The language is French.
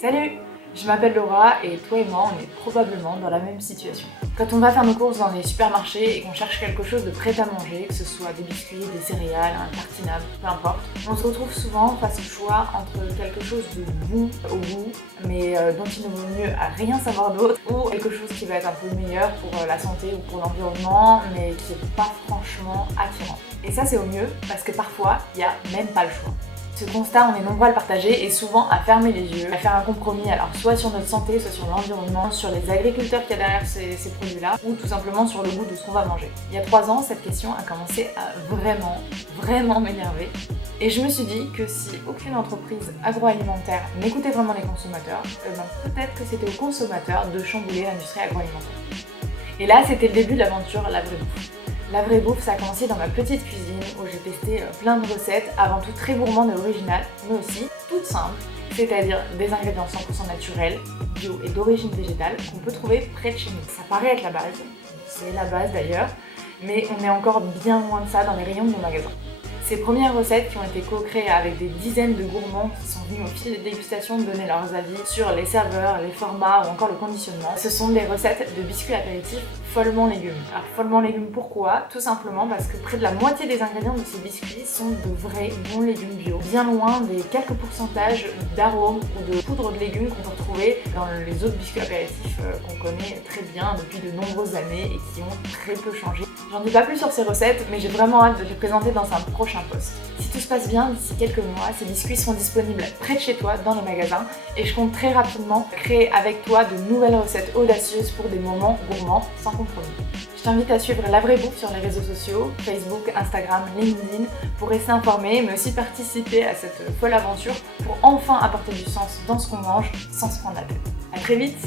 Salut! Je m'appelle Laura et toi et moi on est probablement dans la même situation. Quand on va faire nos courses dans les supermarchés et qu'on cherche quelque chose de prêt à manger, que ce soit des biscuits, des céréales, un tartinable, peu importe, on se retrouve souvent face au choix entre quelque chose de bon au goût, mais dont il ne vaut mieux à rien savoir d'autre, ou quelque chose qui va être un peu meilleur pour la santé ou pour l'environnement, mais qui n'est pas franchement attirant. Et ça c'est au mieux, parce que parfois il n'y a même pas le choix. Ce constat, on est nombreux à le partager et souvent à fermer les yeux, à faire un compromis, alors soit sur notre santé, soit sur l'environnement, sur les agriculteurs qu'il y a derrière ces produits-là, ou tout simplement sur le goût de ce qu'on va manger. Il y a 3 ans, cette question a commencé à vraiment m'énerver. Et je me suis dit que si aucune entreprise agroalimentaire n'écoutait vraiment les consommateurs, peut-être que c'était aux consommateurs de chambouler l'industrie agroalimentaire. Et là, c'était le début de l'aventure La Vraie Bouffe. La Vraie Bouffe, ça a commencé dans ma petite cuisine où j'ai testé plein de recettes, avant tout très gourmandes et originales, mais aussi toutes simples, c'est-à-dire des ingrédients 100% naturels, bio et d'origine végétale qu'on peut trouver près de chez nous. Ça paraît être la base, c'est la base d'ailleurs, mais on est encore bien loin de ça dans les rayons de nos magasins. Ces premières recettes qui ont été co-créées avec des dizaines de gourmands qui sont venus au fil des dégustations donner leurs avis sur les saveurs, les formats ou encore le conditionnement, ce sont des recettes de biscuits apéritifs follement légumes. Alors follement légumes pourquoi? Tout simplement parce que près de la moitié des ingrédients de ces biscuits sont de vrais bons légumes bio, bien loin des quelques pourcentages d'arômes ou de poudre de légumes qu'on peut retrouver dans les autres biscuits apéritifs qu'on connaît très bien depuis de nombreuses années et qui ont très peu changé. J'en dis pas plus sur ces recettes, mais j'ai vraiment hâte de les présenter dans un prochain post. Si tout se passe bien, d'ici quelques mois, ces biscuits seront disponibles près de chez toi, dans les magasins, et je compte très rapidement créer avec toi de nouvelles recettes audacieuses pour des moments gourmands sans compromis. Je t'invite à suivre La Vraie Bouffe sur les réseaux sociaux, Facebook, Instagram, LinkedIn, pour rester informé, mais aussi participer à cette folle aventure pour enfin apporter du sens dans ce qu'on mange sans se prendre la tête. À très vite!